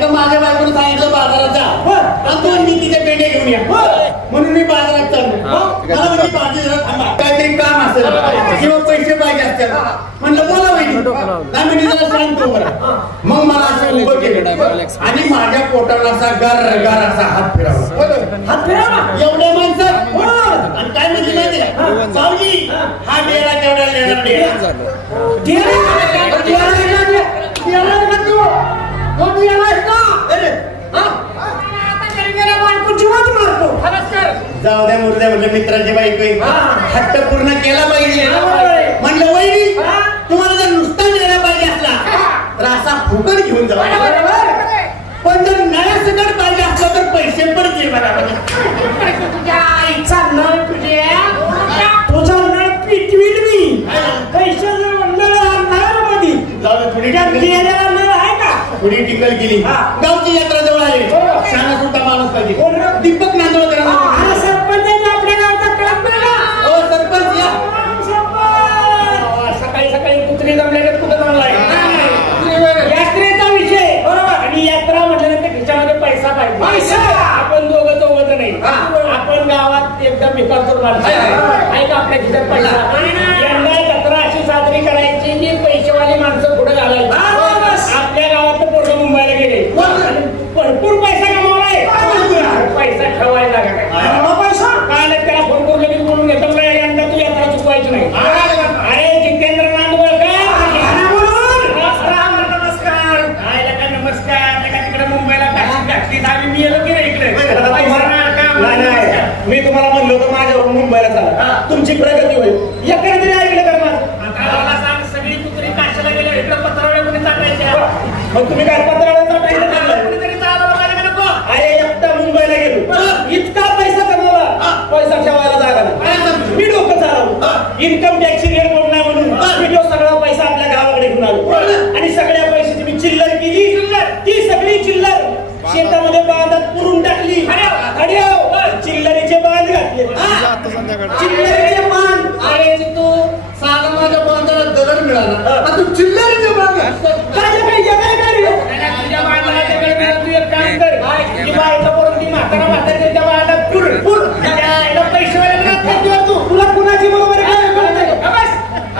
का माझ्या बायकोने सांगितलं बाजारात जा आणि 2 मितीच्या पेंड्या घेऊन या म्हणून मी बाजारात चाललो. मला म्हणजे 5 दिवस थांबा, काहीतरी काम असेल किंवा पैसे पाहिजे असतील. म्हणलं बोला वहिनी. नाही म्हणजे जरा शांत हो बरं. मग मला असं उभं केलं आणि माझ्या पोटाला असा गर असा हात फिरवला. एवढ्या माणसं आणि काय म्हणजे माहिती आहे सावजी, हा डेरा केवढा लेणार डेरा जाऊ द्या मुर्द्या म्हणलं मित्राची बाईक हट्ट पूर्ण केला पाहिजे. म्हणलं वहिनी तुम्हाला जर नुसता नेला पाहिजे असला तर असा फुकट घेऊन जा, पण जर नळ्या सकट पाहिजे असला तर पैसे पण दे मला. तुझ्या आईचा नळ तुझा नळ पिटवील मी पैसे नळामध्ये जाऊ थोडी नळ आहे का थोडी टिकल केली. गावची यात्रा जवळ आली. शाना सुद्धा माणूस पाहिजे. दीपक नांदोळकर सरपंच आपल्या गावचा कळत नाही का? हो सरपंच या. सकाळी सकाळी कुत्री जमल्याने कुठं जमलाय यात्रेचा विषय बरोबर. आणि यात्रा म्हटल्यानंतर खिशामध्ये पैसा पाहिजे. आपण दोघं चौघं नाही, आपण गावात एकदम विकास माणसं आहे का आपल्या खिशात पैसा. यंदा जत्रा अशी साजरी करायची की पैसेवाली माणसं पुढे घालायची. आपल्या गावात पोरं मुंबईला गेले भरपूर पैसा कमावलाय, पैसा ठेवायला लागला. पैसा काय त्याला फोन करून लगेच बोलून घेतो यंदा तू यात्रा चुकवायची नाही. अरे जितेंद्र नांदवळकर नमस्कार. नमस्कार तिकडे मुंबईला मी येलो की नाही इकडे. मी तुम्हाला म्हणलो होतं माझ्यावरून मुंबईला चला, तुमची प्रगती होईल. एकडे तरी ऐकलं कर माझं. सगळी कुत्री काशाला गेले इकडे पत्रावळ्या कोणी चाटायच्या. मग तुम्ही काय पत्रावळ्या चाटायचं कुणीतरी चालवलं पाहिजे नको. अरे एकटा मुंबईला गेलो, इतका पैसा कमवला, पैसा ठेवायला जागा नाही. मी डोकं चालवलं, इन्कम टॅक्सची रेट कोण नाही म्हणून मी तो सगळा पैसा आपल्या गावाकडे घेऊन आलो आणि सगळ्या पैशाची मी चिल्लर केली. ती सगळी चिल्लर शेतामध्ये बांधात पुरून टाकली. चिल्लरीचे बांध घातले. चिल्लरीचे बांध. अरे तू साधा माझ्या बांधाला दगड मिळाला, आता चिल्लरीचे बांध काय काही जगाय का रे? तुझ्या बांधाला दगड मिळाला. तू एक काम कर, की बायका करून ती म्हातारा म्हाताऱ्याच्या बांधात पुर पैसेवाले मिळत तू. तुला कुणाची बरोबर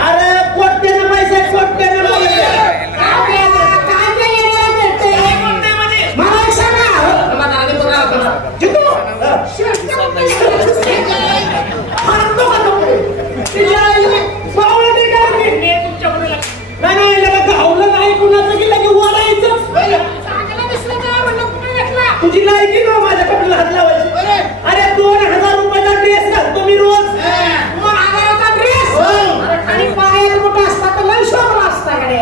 अरे कोट्याने पैसे कोट्याने तुझी लायकी ना माझ्या कपड्याला हात लावायची. अरे 2000 रुपयाचा ड्रेस घालतो मी रोज. 2000चा ड्रेस आणि पायात मोठा असता तर लय शोभा असता कडे.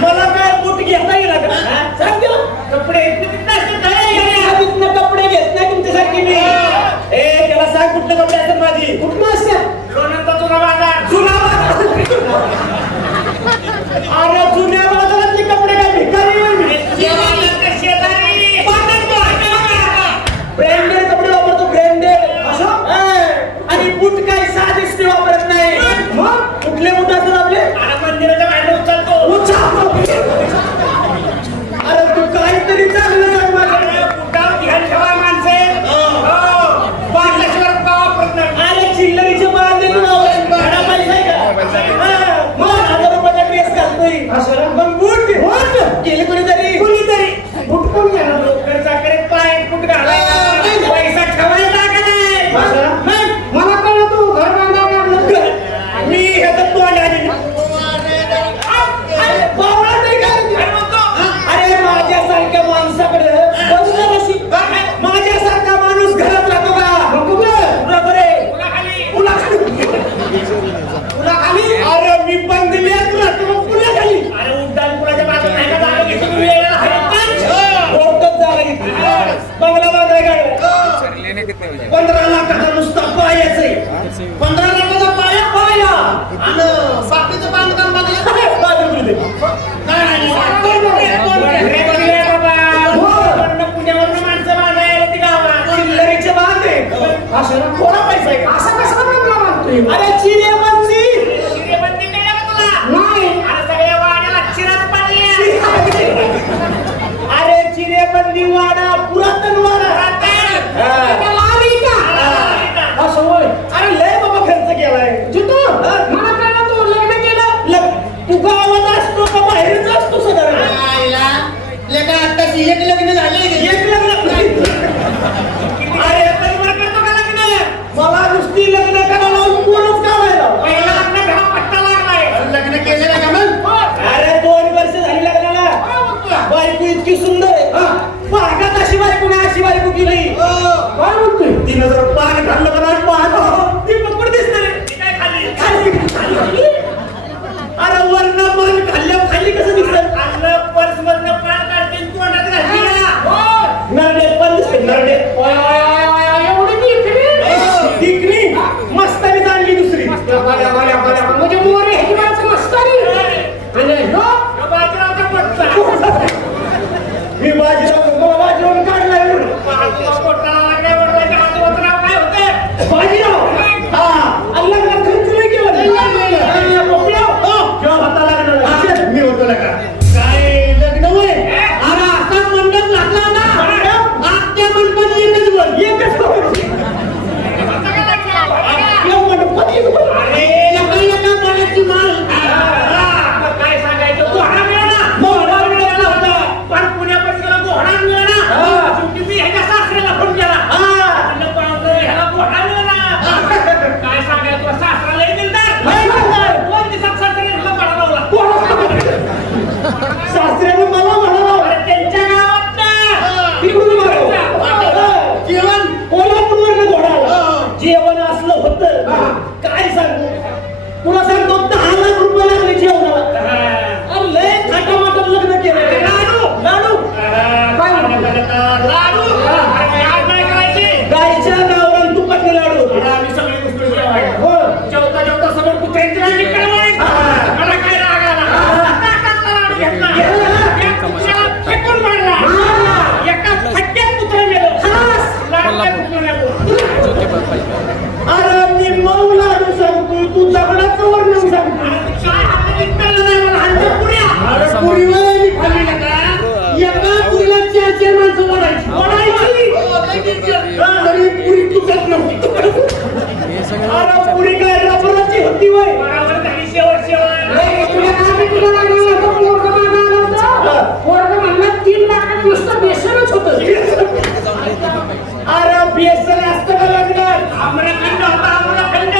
मला काय बूट घेता येईल का? सांग कपडे कपडे घेत नाही तुमच्यासारखी मी. त्याला सांग कुठले कपडे असतात माझी. कुठलं असतात लोणांचा जुना बाजार. जुना बाजार. अरे जुन्या बाजारातले कपडे काय भिकारी ब्रँडेड कपडे वापरतो. ब्रँडेड आणि बूट काही साधेच ते वापरत नाही. मग कुठले बूट असतात आपले? मंदिराच्या बाहेर उचलतो. अरे तू काहीतरी चांगलं सांग माझ्या बुटावर ध्यान ठेवा माणसे. 5 लाख रुपये वापरत नाही. अरे चिल्लरीचे बांध पैसा आहे का? मग 1000 रुपयाचा ड्रेस घालतोय. मग बूट केले कोणीतरी बूट कोण घेणार? लोकर चाकरे पाय बूट घालायला पैसा ठेवायला का नाही? मला कळलं तू घर बांधावं मी ह्याचं तोंड आली. अरे माझ्यासारख्या माणसाकडे माझ्यासारखा माणूस घरात राहतो का? पुला खाली. अरे मी बंगल्यात राहतो पुला खाली. अरे उड्डाण पुलाच्या बाजूला नाही का जागा घेतली तुम्ही? बंगला बांधाय काढला 15 लाखाचा नुसता पायाच आहे. 15 लाखाचा पाया आणि बाकीचं बांधकाम पुण्यावरून माणसं बांधायला ती गावात चिल्लरीचे बांध आहे. थोडा पैसा आहे. असा कसा बांधला बांधतोय? अरे चिरेबंदी केलं का तुला? नाही. अरे सगळ्या वाड्याला चिरात पडली. लेका आत्ताची एक लग्न झाले एक लग्न अरे मला करतो का लग्न मला नुसती लग्न करायला कोणच काढायला पहिला लग्न घरा पट्टा लागलाय लग्न केलेलं का मग अरे 2 वर्ष झाली लग्नाला बायको इतकी सुंदर आहे पाहत अशी बायको नाही अशी बायको केली काय म्हणतोय 3000 पान घातलं का नाही पाहत ती पकड दिसते रे काय खाली खाली अरे वर्ण पान खाल्ल्या खाली कसं दिसत अन्न पर्स मधनं पान काढते तोंडात घातली नरडे पण दिसते नरडे एवढी दिकरी मस्तानी आणली दुसरी म्हणजे मोरे ह्याची माणसं मस्तानी आणि बाजीरावचा पट्टा मी बाजीराव काढलाय बाजीराव हा अल्ला खर्च नाही केलं मी होतो ना का काय लग्न होय अरे असा मंडप लागला ना आत्या मंडपात एकच बोल अरे लका बोलायची माल काय सांगायचं घोडा मिळाला होता पण पुण्यापासून घोडा मिळाला तुम्ही ह्याच्या सासऱ्याला फोन केला ह्याला घोडा मिळाला काय सांगायचं सासरा लई दिलदार 2 दिवसात सासऱ्याला भाडा लावला सासऱ्याने मला भाडा लावला त्यांच्या गावात तिकडून जेवण कोल्हापूरवरनं घोडा जेवण असलं होतं काय सांगू तुला सांगतो 10 लाख रुपये लागले जेवणाला लय थाटामाटात लग्न केलं लाडू गायच्या गावरान तुपातले लाडू आम्ही सगळे गोष्टी जेवता समोर कुत्र्यांची रांगी मला काय राग आला लाडू घेतला फेकून मारला एका फटक्यात कुत्रा मेलो अरे मी मऊ लाडू सांगतोय तू दगडाचं वर्णन सांगतोय पुरीवर खाल्ली का एका पुरीला 4 माणसं ओढायची तरी पुरी तुटत नव्हती अरे पुरी काय रबराची होती वय अरे बेसन असतं का लग्नात आम्रखंड होता आम्रखंड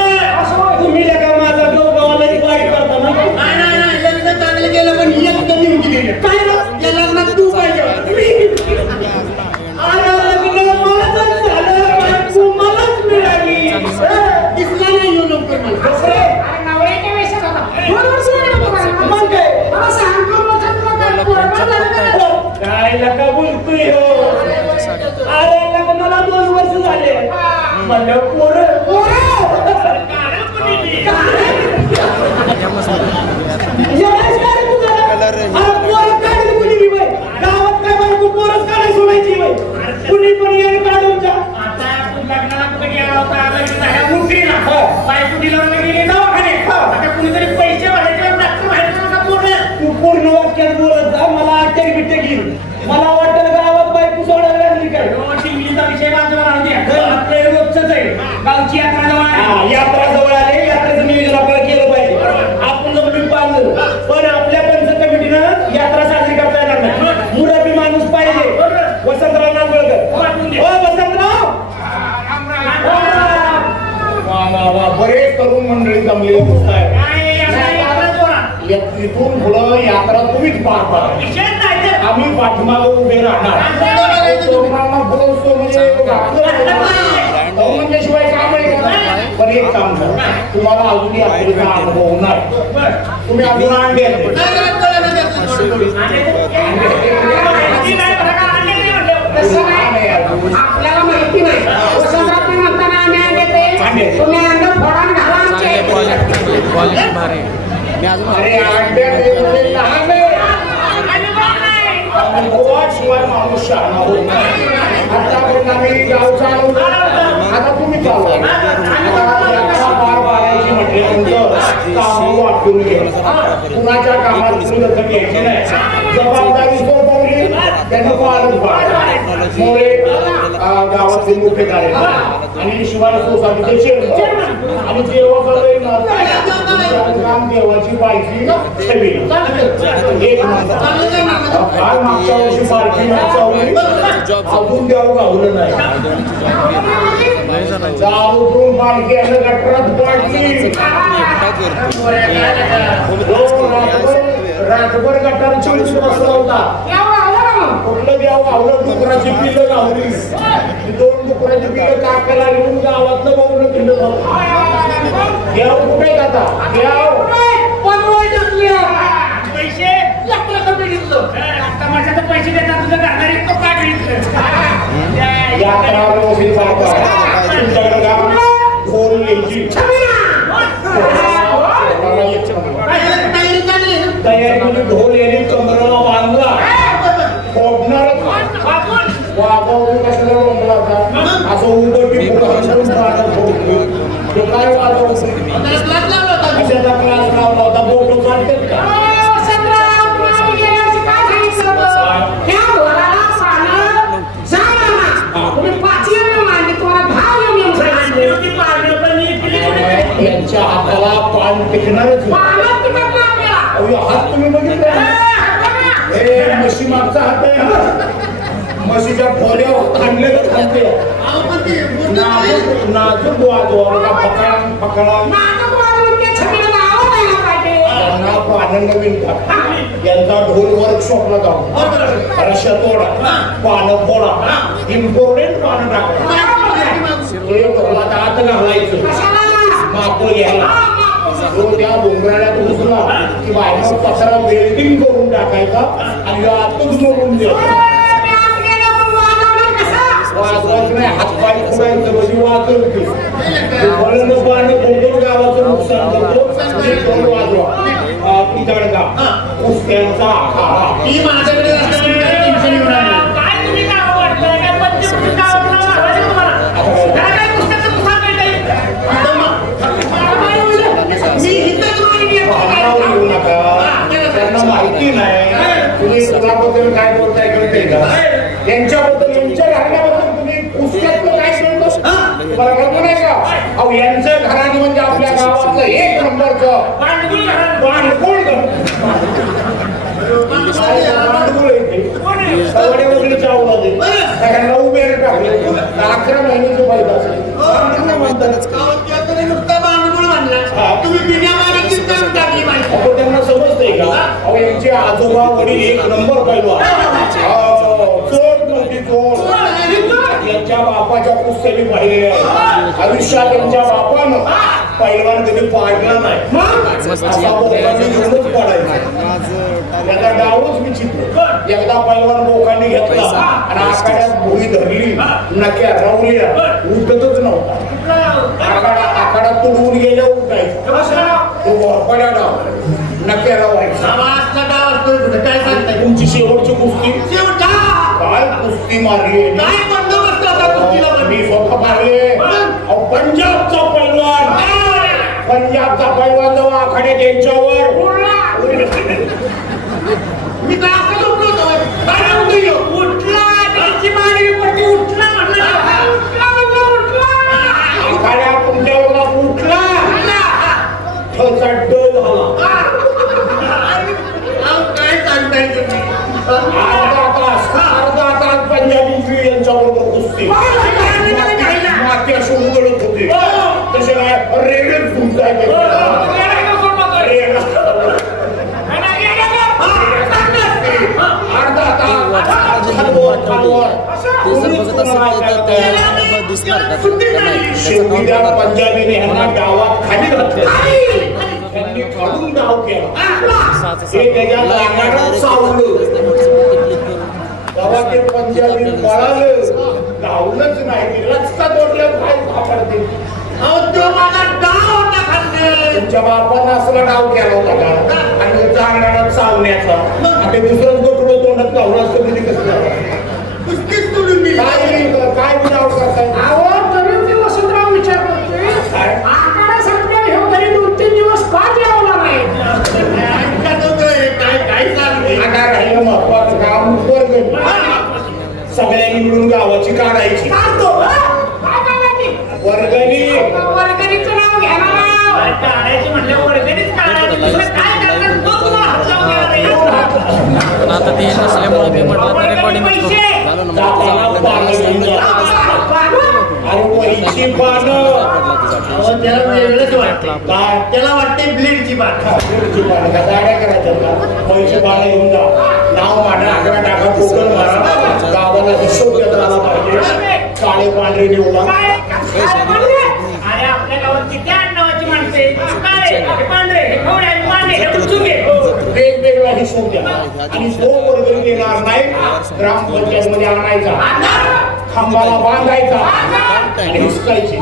तुम्ही लगा माझा गावाला वाईट करता ना नाही लग्न चांगलं केलं पण एक कमी होती काय ना या लग्नात तू पाहिजे अरे लग्न मलाच झालं बायको मलाच मिळाली दिसला नाही येऊ लवकर मला नवऱ्याच्या वेशात होता 2 वर्ष मग काय मला सांगतो काय लका बोलतोय हो अरे लग्नाला 2 वर्ष झाले म्हणलं पोरं गावात काय बायको पोरच काढाय सोडायची कुणी पण येईल काढूनच्या आता लग्नाला कुठे गेला होता मुंडीला बायको डिलिव्हरी गेली दवाखान्यात आता कुणीतरी पैसे भरायचे डॉक्टर बाहेर तू पूर्ण वाक्यात बोलत जा मला अटॅक बिटॅक येईल मला वाटतं गावात बायको सोडायला लागली काय टीव्हीचा विषय बाजूला राहू द्या आपल्या रोजच आहे गावची यात्रा जवळ यात्रा जवळ आले यात्रेचं नियोजन आपल्याला केलं पाहिजे आपण जर बांधलं पण आपल्या पंचायत कमिटीनं यात्रा साजरी करता येणार नाही मुरबी माणूस पाहिजे वसंतराव नांदवळकर हो वसंतराव वा बरेच तरुण मंडळी जमलेली दिसत आहे इथून पुढं यात्रा तुम्हीच पार पाडा आम्ही पाठीमागे उभे राहणार शिवाय काम आहे पण एक काम करा तुम्हाला अजूनही आपल्याचा अनुभव नाही तुम्ही अजून अंडे आपल्याला माहिती नाही म्हणताना आम्ही तुम्ही अंड फोडा घाला अरे अंडे लहान शिवाय माणूस शहाणा होत नाही आतापर्यंत आम्ही गाव चालवतो आता तुम्ही चालवा पार पाडायची म्हटल्यानंतर काम वाटून घ्यायचं कुणाच्या कामात तुम्ही लक्ष घ्यायचे नाही जबाबदारी सोपवली त्यांनी पालन पाडायचं मोरे गावातले मुख्य कार्यक्रम आणि शिवाय सोसायटीचे चेअरमन आणि जेव्हा देवाची पालखी छबी एक काल मागच्या वर्षी पालखी अजून देव गावलं नाही जाऊन पालखी आणि गटरात पाडली रातभर गटार चोवीस बसला होता कुठलं देव गावलं डुकराची पिल्लं गावली 2 डुकराची पिल्लं काकाला घेऊन गावातलं बघून दिलं देव कुठे जाता देव पैसे माझ्या पैसे देतात तुझं घरदारी तो काय ढोल यायची तयारी ढोल याने कमराला बांधला फोडणार वाजवून कशाला रंगला होता असं उलटी काय वाजवून कशाचा क्लास लावला होता बोटो चालतात का यांच्या हाताला पान टिकणारच हात तुम्ही बघितले हे म्हशी मागचा हात आहे म्हशीच्या खोल्यावर आणलेलं खाते नाजूक वाजवा पकडा पानं नवीन यांचा ढोल वर्कशॉपला जाऊन रश्या तोडा पानं फोडा इम्पॉर्टंट पानं टाका आत घालायचं माप घ्यायला त्या डोंगराळ्यात उचला की बाहेर पत्रा वेल्डिंग करून टाकायचा आणि आतच मोडून द्यायचा वाजवायचं नाही हातपाय फुलायचं म्हणजे वाजवते पाणी कोणत्या गावाचं नुकसान करतो वाजवा पितळगाव कुस्त्यांचा आखाडा ही माझ्याकडे माहिती नाही तुम्ही तुलाबद्दल काय बोलताय कळते का यांच्याबद्दल यांच्या घराण्याबद्दल तुम्ही पुस्तकातलं काय कळतं तुम्हाला कळतं नाही का अहो यांचं घराणं म्हणजे आपल्या गावातलं 1 नंबरचं भांडकुळ सगळे वगैरे चावला ते सगळ्यांना उभे टाकले 11 महिन्याचे पाहिजे असेल त्यांना समजतंय का अहो यांचे आजोबा वडील 1 नंबर पैलवान चोर नव्हती चोर यांच्या बापाच्या पुस्तकी पाहिलेल्या आयुष्यात त्यांच्या बापानं पैलवान कधी पाडला नाही घेऊनच पाडायचा त्याचा डावच विचित्र एकदा पैलवान लोकांनी घेतला आणि आखाड्यात भुई धरली नक्या रावल्या उठतच नव्हता आखाडा तुडवून गेल्या उठायचा तो भरपाड्या डाव नक्या रावायचा काय सांगताय तुमची शेवटची कुस्ती काय कुस्ती मारली मी स्वतः मारले पंजाबचा पैलवान जेव्हा आखाड्यात यांच्यावर मी काय असं उठला त्याची मारी पट्टी उठला आखाड्या तुमच्यावर उठला ठोचा डोल झाला काय सांगताय तुम्ही अर्धा तास पंजाबी यांच्याबरोबर कुस्ती माती अशी उघडत होते तसे काय रेडच घुमताय अर्धा तास पंजाबीने ह्यांना गावात खाली घातले त्यांनी काढून डाव केला त्याच्या अंगात सावलं तेव्हा ते पंजाबी पळालं धावलंच नाही रस्ता तोडल्या काय सापडते तुमच्या बापानं असला डाव केला होता का आणि त्याच्या अंगात चावण्याचा आणि दुसरंच गोठडं तोंडात गावलं असतं कधी कसं काय डाव करताय वसंतराव विचार करतोय आकडा संपल्या हे तरी 2-3 दिवस का जेवला नाही आता राहिलं महत्वाचं काम सगळ्यांनी मिळून गावाची काढायची वर्गणी वर्गणीचं नाव घेणार काढायची म्हणल्या वर्गणीच काढायची काय करणार तो तुम्हाला हप्ता गेला रे आता ती नसल्यामुळे मी म्हटलं तर रेकॉर्डिंग त्याला वेगळंच वाटते त्याला वाटते ब्लेडची बात गाड्या करायच्या पैसे बाळा घेऊन जा नाव मांडा 11 टाका कोकण मारा गावाला हिशोब केला पाहिजे काळे पांढरे निवडा अरे आपल्या गावात किती आडनावाची माणसे काळे पांढरे खवड्याचे पांढरे हे उचुके वेगवेगळा हिशोब द्या आणि जो वर्गणी देणार नाही ग्रामपंचायत मध्ये आणायचा खांबाला बांधायचा आणि हिसकायची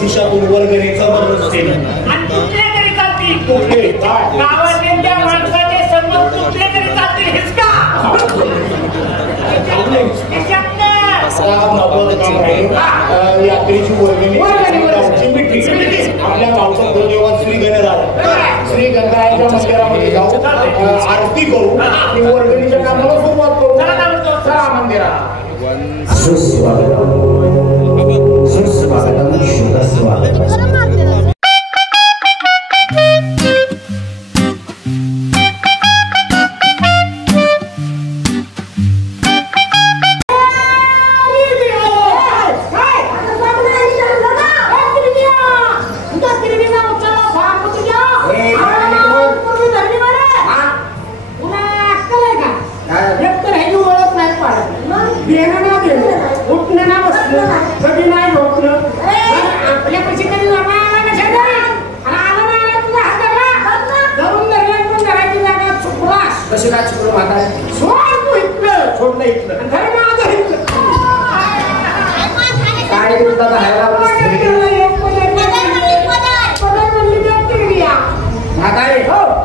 खिशातून वर्गणी जबरदस्ती आणि तुटले तरी चालतील तुटले काय गावातील त्या माणसाचे संबंध तुटले तरी चालतील हिसका यात्रेची वर्गणी आपल्या गावचा देवात श्री गणराज श्री गंगाच्या मंदिरामध्ये जाऊ आरती करू आणि वर्गणीच्या कामाला सुरुवात करू चला मंदिरात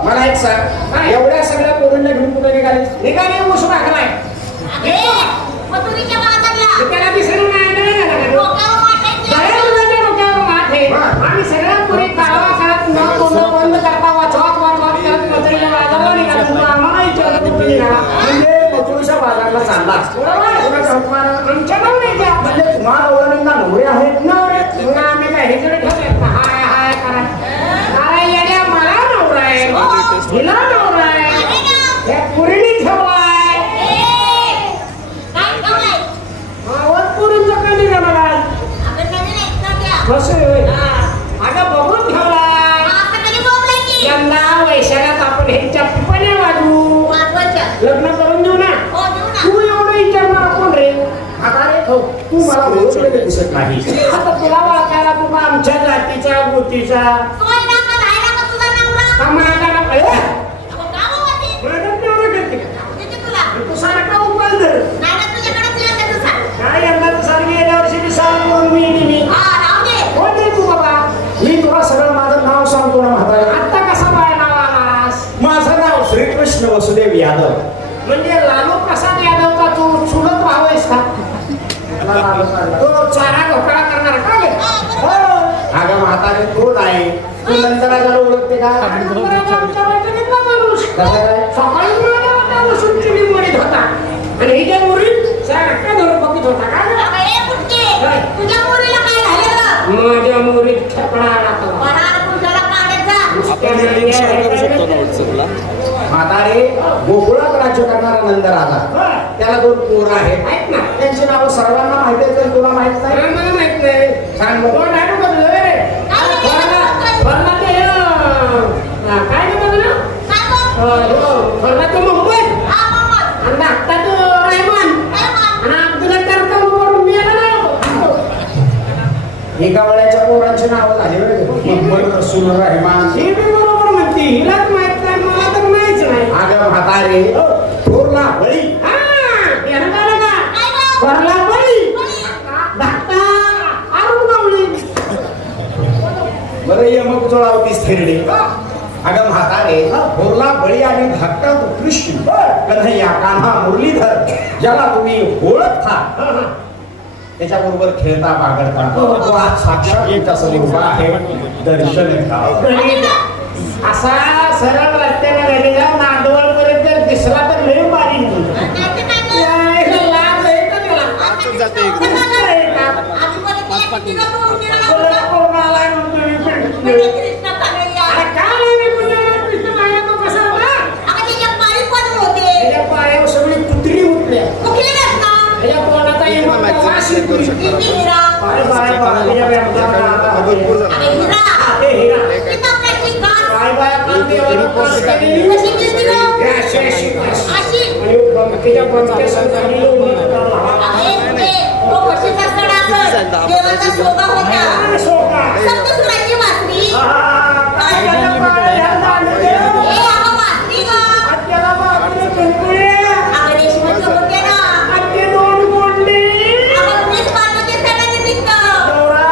मला एक सांग एवढ्या सगळ्या पोरींना घेऊन कुठे निघाले ऊस मागलाय त्याला दिसलं आम्ही सगळ्या पुढे गावात न तोंड बंद करता वाचवात वाचवात करत मजुरीला बाजारला निघाला आम्हाला विचारलं कुठे निघाला म्हणजे मजुरीच्या बाजारला चालला आमच्या नवऱ्याच्या म्हणजे तुम्हाला ओळखींना नवरे आहेत नवरे आम्ही काय हे जरी ठरले हाय हाय करा अरे येड्या मला नवरा आहे हिला नवरा आहे त्या पुरीने ठेवलाय पुरींचं कधी ना मला कसं अगं बघून ठेवलाय यंदा वैशाखात आपण ह्यांच्या पिपण्या वाजवू लग्न करून देऊ ना तू एवढं विचारणार कोण रे तू मला ओळखलेलं दिसत नाही आता तुला वाचायला तुला आमच्या जातीचा गोतीचा तू सारखा उपाय धर काय यंदा सारखी गेल्या वर्षी मी सांगून मी कोण रे तू बाबा मी तुला सगळं माझं नाव सांगतो ना म्हातारा आता कसा बाय नाव आलास माझं नाव श्रीकृष्ण वसुदेव यादव म्हणजे लालू प्रसाद यादवचा तू चुलत भाव आहेस का तो चारा घोटाळा करणार का अगं म्हातारे तो नाही तू नंतराला ओळखते का सकाळी मुलीत होता आणि हिच्या मुलीत सारखा धरून बघत होता का माझ्या मुलीत ठेपणा म्हातारे गोकुळात राज्य करणारा नंद राजा त्याला 2 पोरं आहेत ना त्यांची नावं सर्वांना माहिती आहेत तुला माहित नाही मला माहित नाही सांग बघ काय बघ मुंबई आणि आता तो रेहमान आणि अब्दुल तरकम करून एका वेळेच्या पोरांची नावं झाली मोहम्मद रसूल रहमान हे बी बरोबर म्हणते हिलाच माहित नाही मला तर माहितीच नाही अगं म्हातारे थोरला बळी वरला बळी धाकटा अरुण गवळी बरं ये मग जोडावतीस थेरडे अगं म्हातारे थोरला बळी आणि धाकटा कृष्ण कन्हैया कान्हा मुरलीधर ज्याला तुम्ही ओळखता त्याच्याबरोबर खेळता बागडता तो आज साक्षात तुमच्या समोर उभा आहे दर्शन असा सरळ रस्त्याने गेलेला नांदवड पर्यंत जर दिसला तर लय बारी या पोटाचा इमाम वास येतो. किती हिरा बाय बाय बाय या अरे हिरा हे हिरा किती टक्क्याची कान बाय बाय कांदे वर पास केली. कशी दिसते गं? अशी अशी आणि बंकेच्या बंके संघाने अरे ते तो कशीचा सडा कर देवाचा शोभा होता सोका सप्तसुराची वासरी काय झालं बाय या दांडे ए आगा वासरी गं आत्याला बापरे कुणकुळे आगा रेशमाचे होते ना आत्ते दोन गोंडे आगा तेच पार्वती सडाचे दिसतं नवरा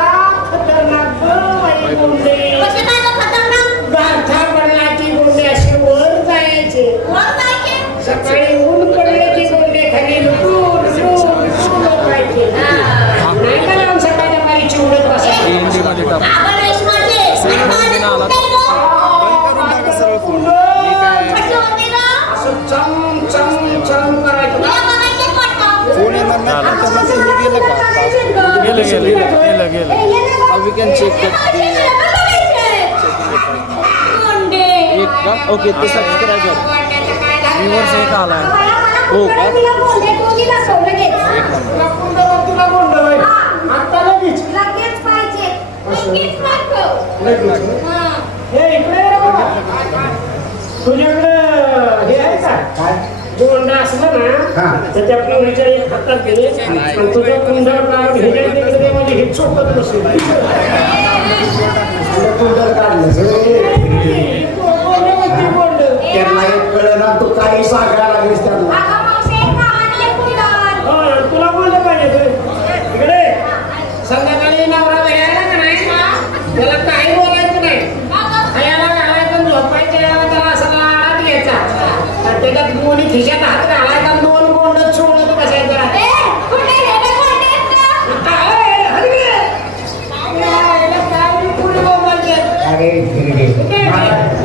खतरनाक बाई गोंडे कसे काय गं खतरनाक गारठा पडल्याची गोंडे अशी वर जायचे वर जायचे सकाळी ऊन पडल्याची गोंडे खाली लुटून लोकायचे नाही का लावून सकाळच्या मारीची उडत बसायची हिंदीमध्ये टाक. आगा रेशमाचे आणि पाणी आला. कुठे गं? कसे होते गं? असं चम चम चम करायचं तुला बघायचेच वाटतं. गेलं. We can check that. Okay ते सबस्क्राईब कर. व्ह्यूअर्स एक आलाय. हो का? तुला गोंड होय. आता लगेच लगेच पाहिजे. लगेच पाहिजे. लगेच हां. हे इकडे ये बाबा. तुझ्याकडं हे आहे का काय गोंड असलं ना तर त्या पोरीच्या एक हातात गेले आणि तुझं कुंडल काढून हे तिकडे म्हणजे हे चोकत नसेल कुंडल गोंड त्यांना एक कळलं ना तू काही सांगायला लागलीस त्यांना अगं मावशी, गावाला एक कुंडल. तुला बोललं पाहिजे इकडे संध्याकाळी नवरा यायला का नाही त्याला काही बोलायचं नाही अगं, खायला घालायचं झोपायचं त्याला असं आळात घ्यायचा आणि त्याच्यात दोन्ही खिशात हात घालायचा दोन गोंड चोळत बसायचं ए, कुठे हे बघ, कुठे आहेत का? काय हलवे काय पुढे बोलायचे अरे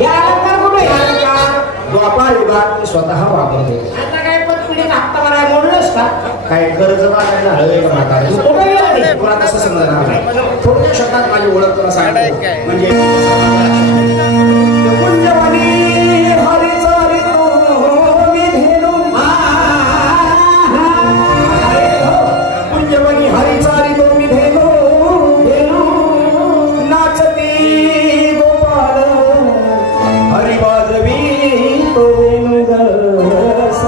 या अलंकार कुठे या अलंकार द्वापार युगात मी स्वतः वापरतो आता काय पतपिढीचा हप्ता भरायला मोडलंस का काय कर्ज मागायला हवे का म्हातारे तू कुठे गेला रे? तुला तसं समजणार नाही थोड्या शब्दात माझी ओळख तुला सांगतो म्हणजे कुंजवनी हरीचा ऋतू मी धेनू. कुंजवनी हरीचा ऋतू मी धेनू. नाचती गोपाल हरी वाजवी तो वेणुगस.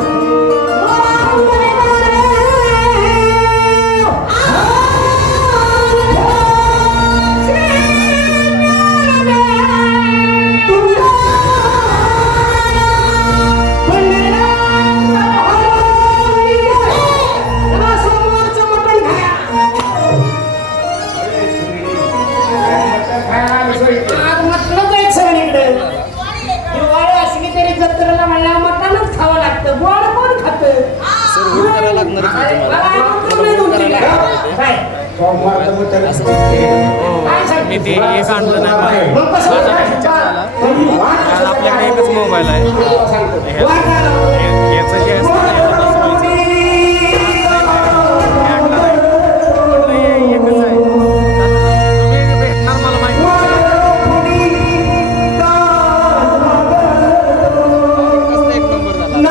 आज म्हटलं जायचं सगळीकडे दिवाळी असली तरी जत्रेला म्हणल्या मटणच खावं लागतं गोड कोण खातं मी ते एक आणलं नाही. कारण आपल्याकडे एकच मोबाईल आहे. याचं जे असतं ना, याला बसवायचं. एकच आहे. तुम्ही भेटणार मला माहिती एक नंबर झाला.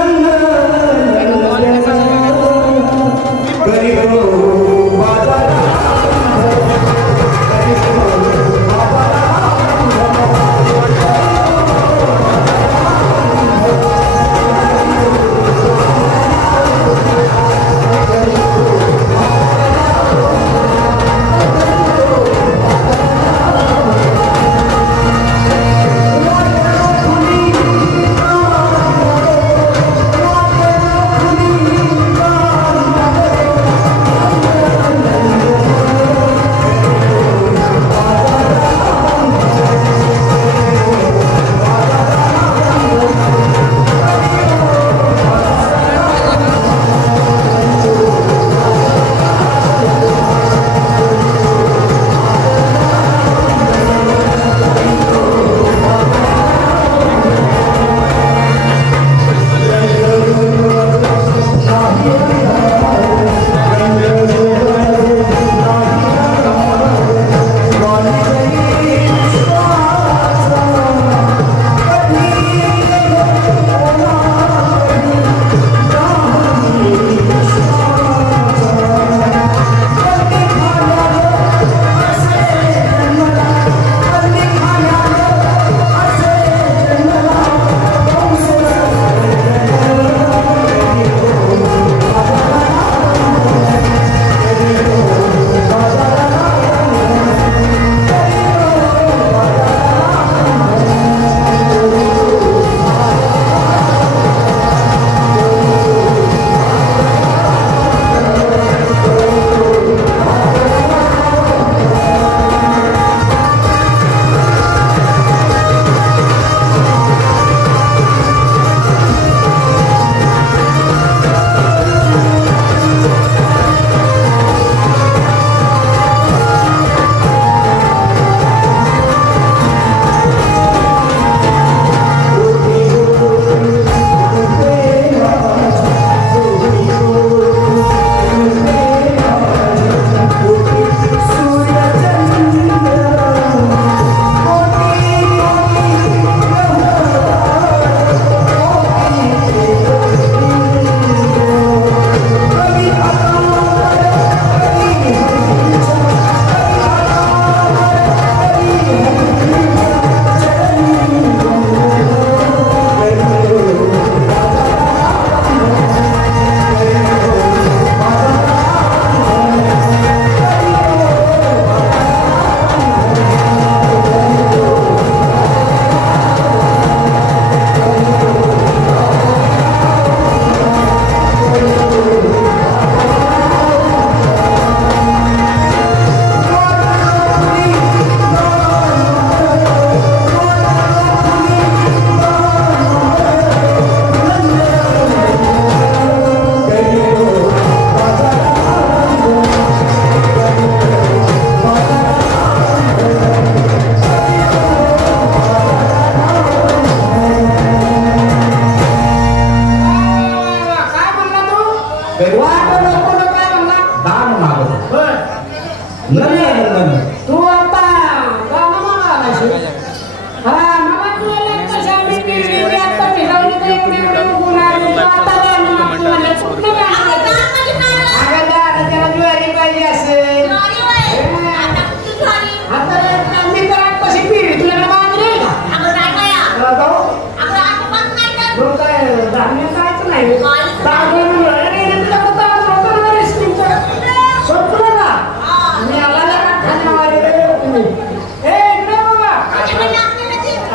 तू आता गाणं मला आलायस. हा मला तू तशा मी आता भिजावली तर एवढी गुन्हा आता गाणं मागतो म्हणजे कुठलं गाणं अगं गाणं त्याला ज्वारी पाहिजे असेल. आता मी तर कशी पिढी तुला बांधली का काय धान्य कायच नाही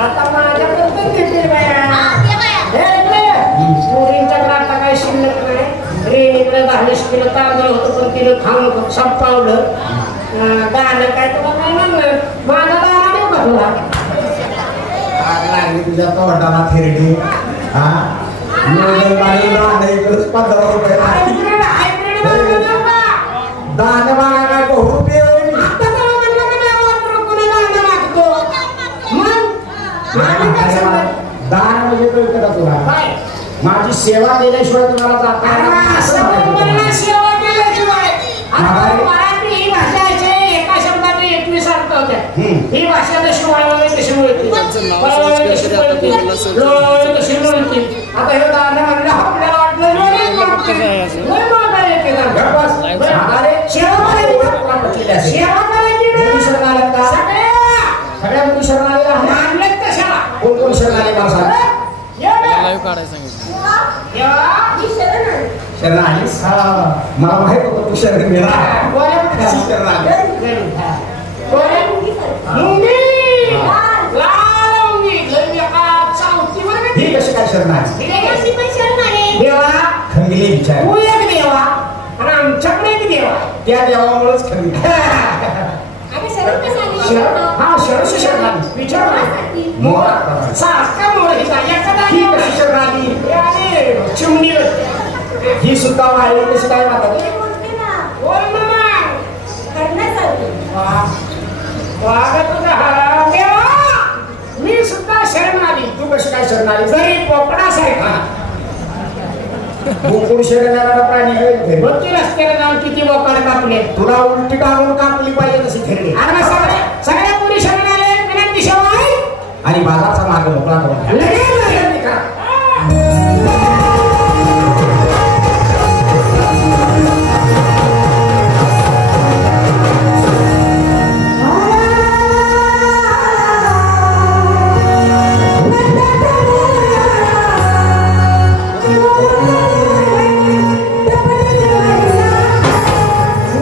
आता माझ्याकडे घेतील आता काही शिल्लक नाही रेणीकडे 10 किलो तांदूळ होतं पण किलो खाऊन संपावलं. गाणं काय तुला नाही म्हणलं माझा दाना देऊ का तुला लागली तुझ्या तोंडाला थेरडी. हा दान मागा रुपये दान म्हणजे कळतं का तुला माझी सेवा केल्याशिवाय तुम्हाला सेवा केल्याशिवाय मराठी ही भाषा एका शब्दाने 21 अर्थ होत्या. ही भाषा कशी वळवली कशी मिळते कशी मिळते. आता हे दान म्हणलं आपल्याला वाटलं सगळ्या मुली शरणाला मानलेत कशाला कोण कोण शरणाले शरणालीस मला माहित होतं तू शरण ही कशी काय शरणाली देवा खंगली विचार तू एक देवा आणि आमच्याकडे एक देवा त्या देवामुळेच खंगली. हा शरस शरणाली विचार सारखा मोर ही कशी शरणाली चिमणी ही सुद्धा वाढली कशी काय माता मी सुद्धा शरण आली. तू कशी काय शरणाली जरी पोपडासारखा गोकुळ शरणाला प्राणी होती रस्त्याला जाऊन किती बोकाड कापले. तुला उलटी टाकून कापली पाहिजे तशी थेरडी. आणि सगळ्या पुरी शरण आले विनंती सेवा आणि बाजारचा मार्ग मोकळा करून Oh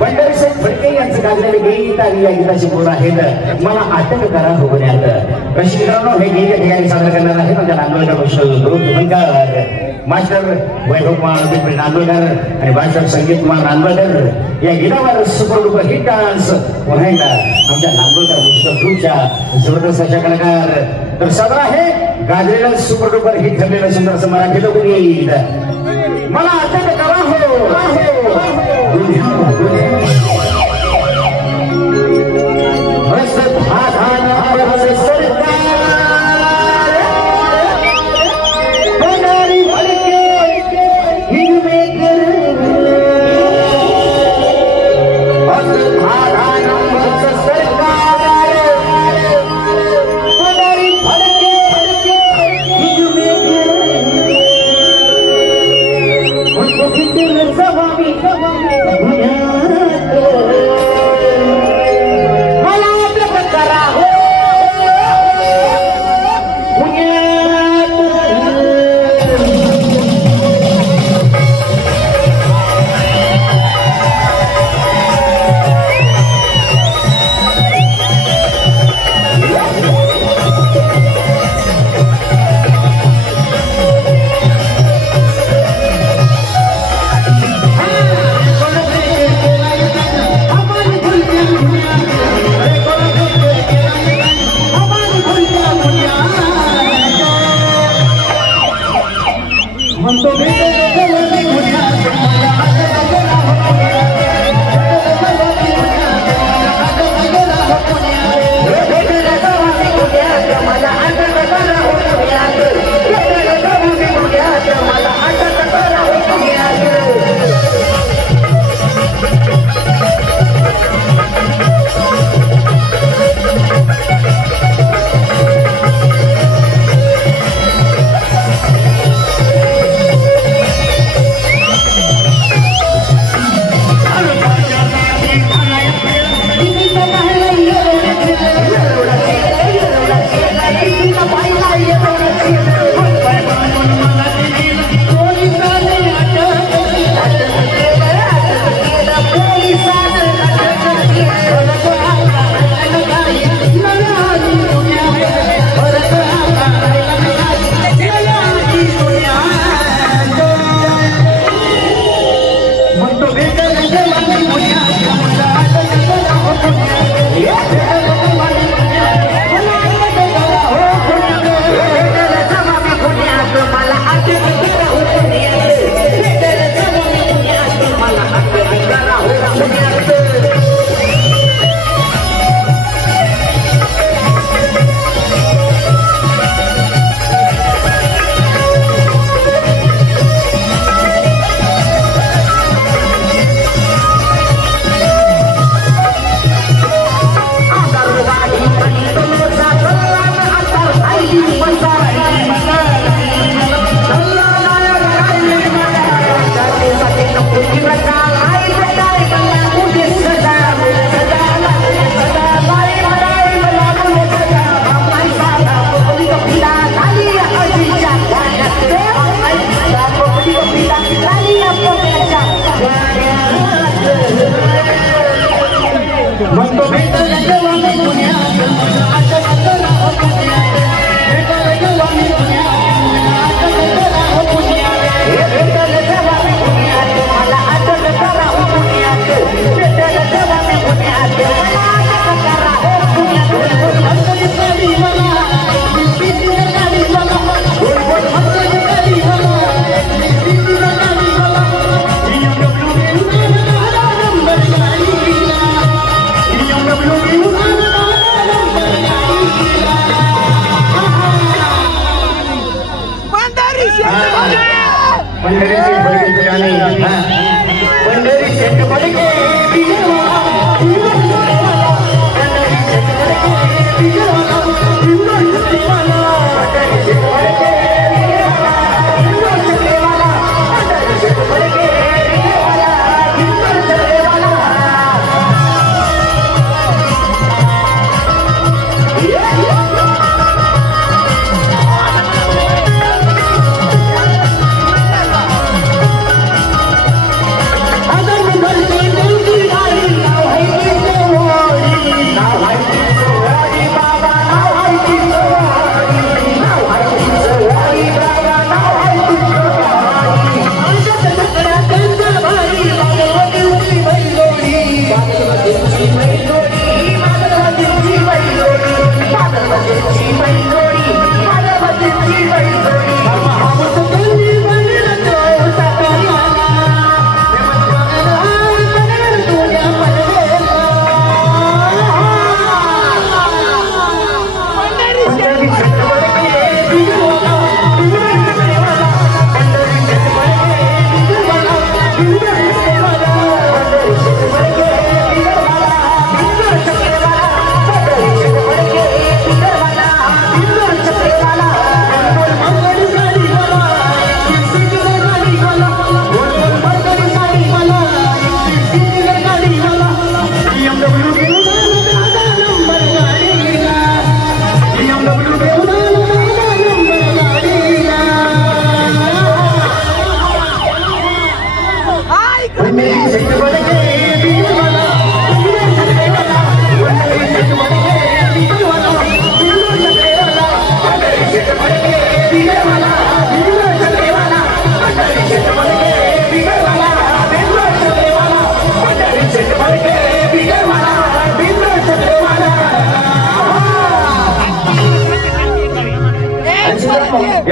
पंढरीसाहेब फडके यांचं गाजलेले गीत आणि या गीताचे बोल आहेत मला अटक करा होण्यात प्रशिक्षणानं हे गीत या ठिकाणी सादर करणार आहे माझ्या नांदोळकर मास्टर वैभव कुमार नांदोळकर आणि मास्टर संगीत कुमार नांदोळकर या गीतावर सुपर डुपर हिट डान्स पुन्हा एकदा आमच्या नांदोळकर ग्रुपच्या जबरदस्त अशा कलाकार तर सादर आहे गाजलेलं सुपर डुपर हिट ठरलेलं सुंदर असं मराठी लोकगीत मला अटक करा हो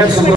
खेळ सुरू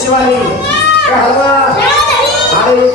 शिवानी हलवा अरे